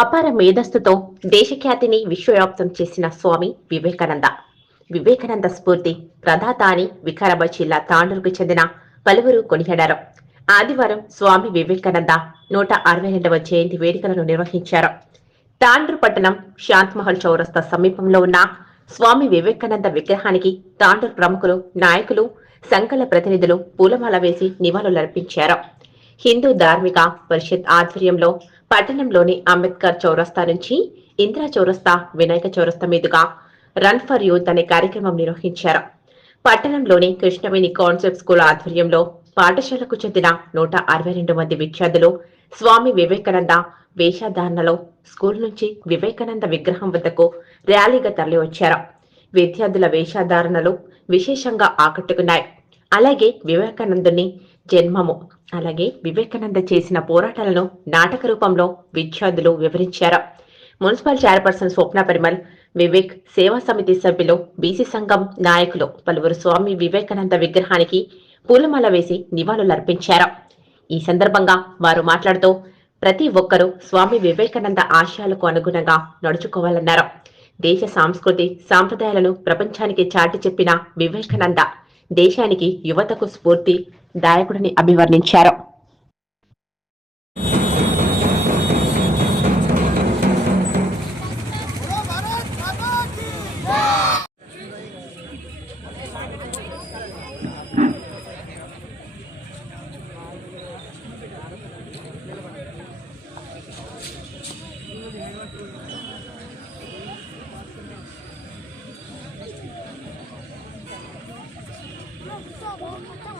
అపార మేధస్సుతో దేశఖ్యాతిని విశ్వవ్యాప్తం చేసిన స్వామి వివేకానంద. వివేకానంద స్ఫూర్తి ప్రదాత అని వికారాబాద్ జిల్లా తాండూరుకు చెందిన పలువురు కొనియాడారు. ఆదివారం స్వామి వివేకానంద నూట అరవై రెండవ జయంతి వేడుకలను నిర్వహించారు. తాండ్రు పట్టణం శాంత్మహల్ చౌరస్తా సమీపంలో ఉన్న స్వామి వివేకానంద విగ్రహానికి తాండూరు ప్రముఖులు నాయకులు సంఘాల ప్రతినిధులు పూలమాల వేసి నివాళులర్పించారు. హిందూ ధార్మిక పరిషత్ ఆధ్వర్యంలో పట్టణంలోని అంబేద్కర్ చౌరస్తా నుంచి ఇందిరా చౌరస్తా వినాయక చౌరస్తా మీదుగా రన్ ఫర్ యూత్ అనే కార్యక్రమం నిర్వహించారు. పట్టణంలోని కృష్ణవేణి కాన్సెప్ట్ స్కూల్ ఆధ్వర్యంలో పాఠశాలకు చెందిన నూట అరవై రెండు మంది విద్యార్థులు స్వామి వివేకానంద వేషధారణలో స్కూల్ నుంచి వివేకానంద విగ్రహం వద్దకు ర్యాలీగా తరలివచ్చారు. విద్యార్థుల వేషధారణలు విశేషంగా ఆకట్టుకున్నాయి. అలాగే వివేకానందుని జన్మము. అలాగే వివేకానంద చేసిన పోరాటాలను నాటక రూపంలో విద్యార్థులు వివరించారు. మున్సిపల్ చైర్పర్సన్ స్వప్న పరిమల్ వివేక్ సేవా సమితి సభ్యులు బీసీ సంఘం నాయకులు పలువురు స్వామి వివేకానంద విగ్రహానికి పూలమాల వేసి నివాళులర్పించారు ఈ సందర్భంగా వారు మాట్లాడుతూ ప్రతి ఒక్కరూ స్వామి వివేకానంద ఆశయాలకు అనుగుణంగా నడుచుకోవాలన్నారు. దేశ సాంస్కృతి సాంప్రదాయాలను ప్రపంచానికి చాటి చెప్పిన వివేకానంద దేశానికి యువతకు స్ఫూర్తి దాయకుడిని అభివర్ణించారు Oh, my God.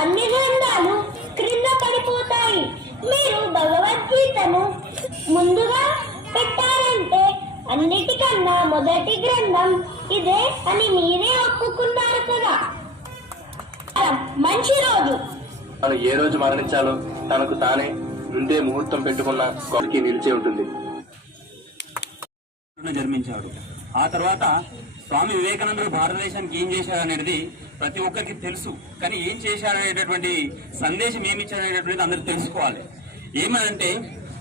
అన్ని గ్రంథాలు క్రింద పడిపోతాయి. మీరు భగవద్గీతను ముందుగా పెట్టారంటే అన్నిటికన్నా మొదటి గ్రంథం ఇదే అని మీరే ఒప్పుకున్నారు కదా. మంచి రోజు. తాను ఏ రోజు మరణించాలో తనకు తానే ముందే ముహూర్తం పెట్టుకున్న కొరికి నిలిచి ఉంటుంది. జన్మించాడు. ఆ తర్వాత స్వామి వివేకానందుడు భారతదేశానికి ఏం చేశారు అనేది ప్రతి ఒక్కరికి తెలుసు. కానీ ఏం చేశారు అనేటటువంటి సందేశం ఏమి అనేటటువంటిది అందరూ తెలుసుకోవాలి. ఏమనంటే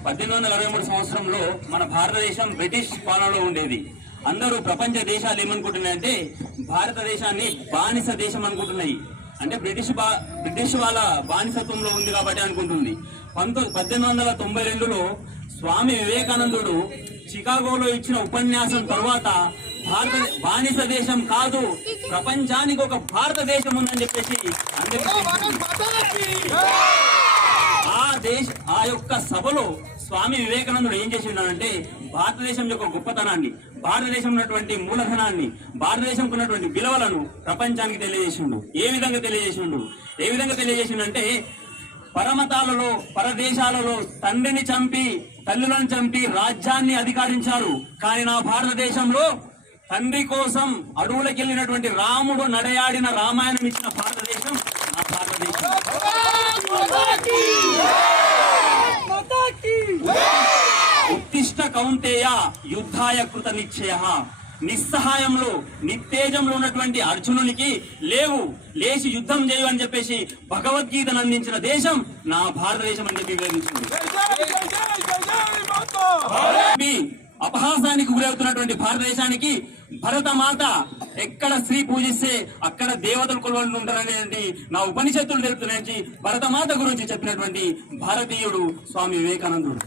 పద్దెనిమిది వందల అరవై మూడు సంవత్సరంలో మన భారతదేశం బ్రిటిష్ పాలనలో ఉండేది. అందరూ ప్రపంచ దేశాలు ఏమనుకుంటున్నాయంటే భారతదేశాన్ని బానిస దేశం అనుకుంటున్నాయి. అంటే బ్రిటిష్ బా బ్రిటిష్ వాళ్ళ బానిసత్వంలో ఉంది కాబట్టి అనుకుంటుంది. పంతొమ్మిది పద్దెనిమిది వందల తొంభై రెండులో స్వామి వివేకానందుడు చికాగోలో ఇచ్చిన ఉపన్యాసం తర్వాత భారత బానిస దేశం కాదు ప్రపంచానికి ఒక భారతదేశం ఉందని చెప్పేసి ఆ దేశ ఆ యొక్క సభలో స్వామి వివేకానందుడు ఏం చేసి ఉన్నాడంటే భారతదేశం యొక్క గొప్పతనాన్ని భారతదేశం ఉన్నటువంటి మూలధనాన్ని భారతదేశం ఉన్నటువంటి విలువలను ప్రపంచానికి తెలియజేసిండు. ఏ విధంగా తెలియజేసిండు? ఏ విధంగా తెలియజేసిండు పరమతాలలో పరదేశాలలో తండ్రిని చంపి తల్లులను చంపి రాజ్యాన్ని అధికారించారు. కానీ నా భారతదేశంలో తండ్రి కోసం అడవులకు వెళ్ళినటువంటి రాముడు నడయాడిన రామాయణం ఇచ్చిన భారతదేశం నా భారతదేశం. ఉత్తిష్ట కౌంటేయ యుద్ధాయ కృత నిశ్చయ. నిస్సహాయంలో నిత్తేజంలో ఉన్నటువంటి అర్జునునికి లేవు లేచి యుద్ధం చేయు అని చెప్పేసి భగవద్గీతను అందించిన దేశం నా భారతదేశం అని చెప్పి వివరించింది. అపహాసానికి గురవుతున్నటువంటి భారతదేశానికి భరతమాత ఎక్కడ స్త్రీ పూజిస్తే అక్కడ దేవతలు కొలవలు ఉంటారనేది నా ఉపనిషత్తులు తెలుపుతున్నాయి భరతమాత గురించి చెప్పినటువంటి భారతీయుడు స్వామి వివేకానందుడు.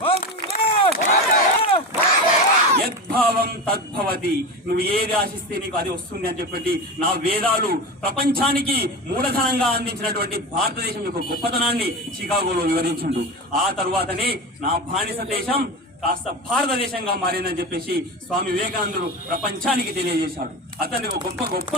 యద్భావం తద్భవతి. నువ్వు ఏది ఆశిస్తే నీకు అది వస్తుంది అని చెప్పండి. నా వేదాలు ప్రపంచానికి మూలధనంగా అందించినటువంటి భారతదేశం యొక్క గొప్పతనాన్ని చికాగోలో వివరించిండు. ఆ తరువాతనే నా బానిస దేశం కాస్త భారతదేశంగా మారిందని చెప్పేసి స్వామి వివేకానందుడు ప్రపంచానికి తెలియజేశాడు. అతని ఒక గొప్ప గొప్ప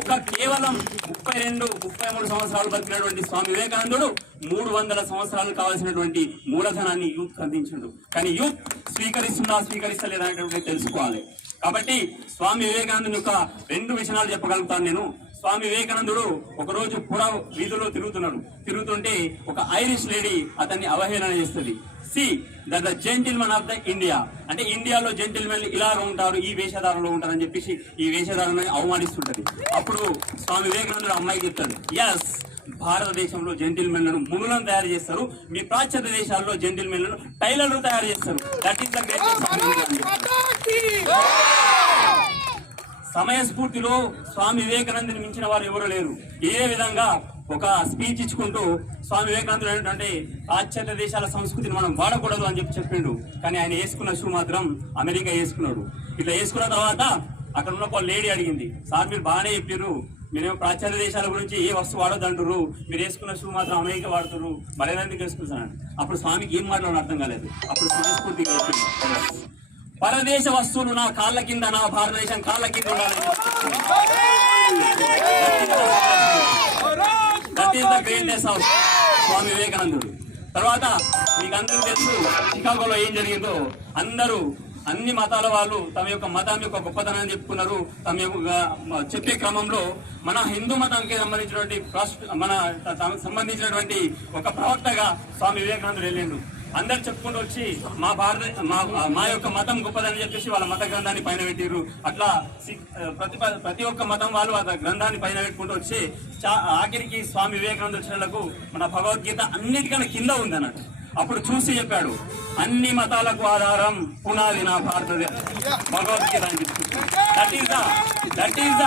ఒక కేవలం ముప్పై రెండు ముప్పై మూడు సంవత్సరాలు బతికినటువంటి స్వామి వివేకానందుడు మూడు వందల సంవత్సరాలు కావాల్సినటువంటి మూలధనాన్ని యూత్ అందించాడు. కానీ యూత్ స్వీకరిస్తుందా స్వీకరిస్తలేదా అనేటువంటి తెలుసుకోవాలి. కాబట్టి స్వామి వివేకానందుని యొక్క రెండు విషయాలు చెప్పగలుగుతాను నేను. స్వామి వివేకానందుడు ఒకరోజు పుర వీధిలో తిరుగుతున్నాడు. తిరుగుతుంటే ఒక ఐరిష్ లేడీ అతన్ని అవహేళన చేస్తుంది. See that the gentlemen of the India. అంటే ఇండియాలో జెంటిల్మెన్ ఇలాగ ఉంటారు ఈ వేషధారంలో ఉంటారని చెప్పేసి ఈ వేషధారణని అవమానిస్తుంటది. అప్పుడు స్వామి వివేకానందుడు ఆ అమ్మాయికి చెప్తాడు ఎస్ భారతదేశంలో జెంటిల్మెన్లను మునులను తయారు చేస్తారు. మీ పాశ్చాత్య దేశాల్లో జెంటిల్మెన్లను టైలర్లు తయారు చేస్తారు. దట్ ఈస్ ద సమయస్ఫూర్తిలో స్వామి వివేకానందుని మించిన వారు ఎవరు లేరు. ఏ విధంగా ఒక స్పీచ్ ఇచ్చుకుంటూ స్వామి వివేకానందుడు ఏంటంటే పాశ్చాత్య దేశాల సంస్కృతిని మనం వాడకూడదు అని చెప్పి చెప్పిండు. కానీ ఆయన వేసుకున్న షూ మాత్రం అమెరికా వేసుకున్నాడు. ఇట్లా వేసుకున్న తర్వాత అక్కడ ఉన్న ఒక లేడీ అడిగింది సార్ మీరు బాగానే చెప్పారు మీరేమో పాశ్చాత్య దేశాల గురించి ఏ వస్తువు వాడొద్దంటారు మీరు వేసుకున్న షూ మాత్రం అమెరికా వాడుతారు మరేదానికి వేసుకుంటున్నాను అప్పుడు స్వామికి ఏం మాట్లాడడం అర్థం కాలేదు. అప్పుడు సమయస్ఫూర్తిగా చెప్పింది పరదేశ వస్తువులు నా కాళ్ళ కింద నా భారతదేశం కాళ్ళ కింద ఉండాలని స్వామి వివేకానందుడు. తర్వాత మీకు అందరూ తెలుసు చికాగోలో ఏం జరిగిందో. అందరూ అన్ని మతాల వాళ్ళు తమ యొక్క మతం యొక్క గొప్పతనాన్ని చెప్పుకున్నారు. తమ యొక్క చెప్పే క్రమంలో మన హిందూ మతానికి సంబంధించినటువంటి మన సంబంధించినటువంటి ఒక ప్రవక్తగా స్వామి వివేకానందుడు వెళ్ళిండు. అందరు చెప్పుకుంటూ వచ్చి మా భారత మా మా యొక్క మతం గొప్పదని చెప్పేసి వాళ్ళ మత గ్రంథాన్ని పైన పెట్టిర్రు. అట్లా ప్రతి ప్రతి ఒక్క మతం వాళ్ళు ఆ గ్రంథాన్ని పైన పెట్టుకుంటూ వచ్చి చా- ఆఖరికి స్వామి వివేకానంద వచ్చినలకు మన భగవద్గీత అన్నిటికన్నా కింద ఉంది అన్నట్టు అప్పుడు చూసి చెప్పాడు అన్ని మతాలకు ఆధారం పునాది నా భారతదేశ. భగవద్గీత అని చెప్పి. That is the that is the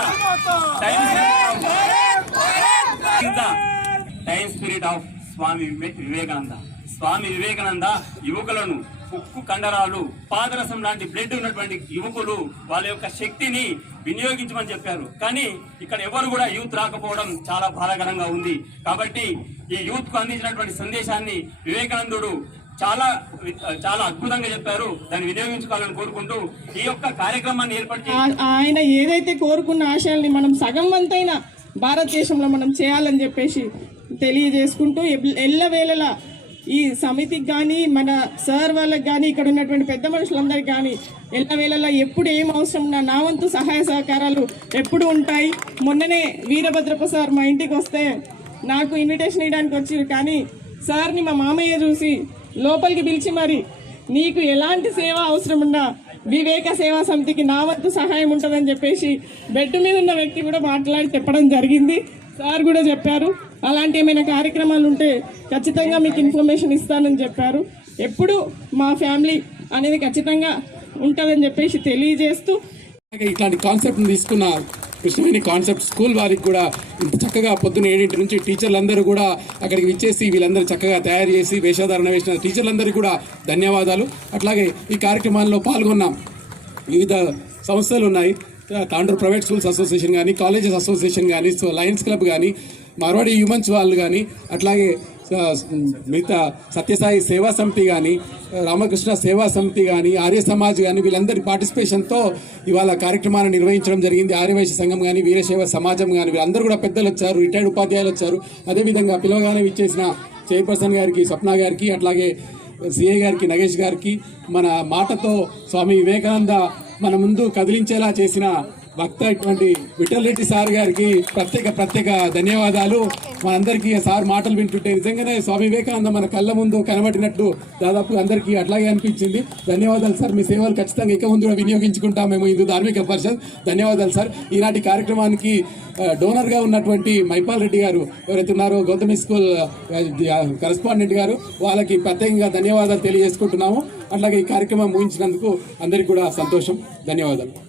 time spirit of Swami Vivekananda. Swami Vivekananda యువకులను ఉక్కు కండరాలు పాదరసం లాంటి బ్లడ్ ఉన్నటువంటి యువకులు వాళ్ళ యొక్క శక్తిని వినియోగించమని చెప్పారు. కానీ ఇక్కడ ఎవరు కూడా యూత్ రాకపోవడం చాలా బాధాకరంగా ఉంది. కాబట్టి ఈ యూత్కు అందించినటువంటి సందేశాన్ని వివేకానందుడు చాలా చాలా అద్భుతంగా చెప్పారు. దాన్ని వినియోగించుకోవాలని కోరుకుంటూ ఈ యొక్క కార్యక్రమాన్ని ఏర్పాటు ఆయన ఏదైతే కోరుకున్న ఆశయాల్ని మనం సగం వంతైన భారతదేశంలో మనం చేయాలని చెప్పేసి తెలియజేసుకుంటూ ఎల్- ఎల్లవేళలా ఈ సమితికి కానీ మన సార్ వాళ్ళకి కానీ ఇక్కడ ఉన్నటువంటి పెద్ద మనుషులందరికీ కానీ ఎల్లవేళలా ఎప్పుడు ఏం అవసరం నా వంతు సహాయ సహకారాలు ఎప్పుడు ఉంటాయి. మొన్ననే వీరభద్రప్ప సార్ మా ఇంటికి వస్తే నాకు ఇన్విటేషన్ ఇవ్వడానికి వచ్చారు. కానీ సార్ని మా మామయ్య చూసి లోపలికి పిలిచి మరి నీకు ఎలాంటి సేవ అవసరం ఉన్నా వివేక సేవా సమితికి నా వంతు సహాయం ఉంటుందని చెప్పేసి బెడ్ మీద ఉన్న వ్యక్తి కూడా మాట్లాడి చెప్పడం జరిగింది. సార్ కూడా చెప్పారు. అలాంటి ఏమైనా కార్యక్రమాలు ఉంటే ఖచ్చితంగా మీకు ఇన్ఫర్మేషన్ ఇస్తానని చెప్పారు. ఎప్పుడు మా ఫ్యామిలీ అనేది ఖచ్చితంగా ఉంటుందని చెప్పేసి తెలియజేస్తూ ఇట్లాంటి కాన్సెప్ట్ తీసుకున్న కృష్ణవేణి కాన్సెప్ట్ స్కూల్ వారికి కూడా ఇంత చక్కగా పొద్దున్న ఏడింటి నుంచి టీచర్లందరూ కూడా అక్కడికి విచ్చేసి వీళ్ళందరూ చక్కగా తయారు చేసి వేషధారణ వేసిన టీచర్లందరికీ కూడా ధన్యవాదాలు. అట్లాగే ఈ కార్యక్రమాల్లో పాల్గొన్నాం వివిధ సంస్థలు ఉన్నాయి. తాండూరు ప్రైవేట్ స్కూల్స్ అసోసియేషన్ కానీ కాలేజెస్ అసోసియేషన్ కానీ సో లయన్స్ క్లబ్ కానీ మార్వాడి హ్యూమన్స్ వాళ్ళు కానీ అట్లాగే మిగతా సత్యసాయి సేవా సమితి కానీ రామకృష్ణ సేవా సమితి కానీ ఆర్య సమాజ్ కానీ వీళ్ళందరి పార్టిసిపేషన్తో ఇవాళ కార్యక్రమాన్ని నిర్వహించడం జరిగింది. ఆర్యవైశ్య సంఘం కానీ వీరశైవ సమాజం కానీ వీళ్ళందరూ కూడా పెద్దలు వచ్చారు రిటైర్డ్ ఉపాధ్యాయులు వచ్చారు. అదేవిధంగా పిలవగానే ఇచ్చేసిన చైర్పర్సన్ గారికి స్వప్న గారికి అట్లాగే సిఐ గారికి నగేష్ గారికి మన మాటతో స్వామి వివేకానంద మన ముందు కదిలించేలా చేసిన భక్త ఇటువంటి విఠలరెడ్డి సార్ గారికి ప్రత్యేక ప్రత్యేక ధన్యవాదాలు. మనందరికీ సార్ మాటలు వింటుంటే నిజంగానే స్వామి వివేకానంద మన కళ్ళ ముందు కనబడినట్టు దాదాపు అందరికీ అట్లాగే అనిపించింది. ధన్యవాదాలు సార్ మీ సేవలు ఖచ్చితంగా ఇక ముందు వినియోగించుకుంటాం మేము హిందూ ధార్మిక పరిషత్. ధన్యవాదాలు సార్. ఈనాటి కార్యక్రమానికి డోనర్గా ఉన్నటువంటి మైపాల్ రెడ్డి గారు ఎవరైతే ఉన్నారో గౌతమి స్కూల్ కరస్పాండెంట్ కరెస్పాండెంట్ గారు వాళ్ళకి ప్రత్యేకంగా ధన్యవాదాలు తెలియజేసుకుంటున్నాము. అట్లాగే ఈ కార్యక్రమం ముగించినందుకు అందరికీ కూడా సంతోషం. ధన్యవాదాలు.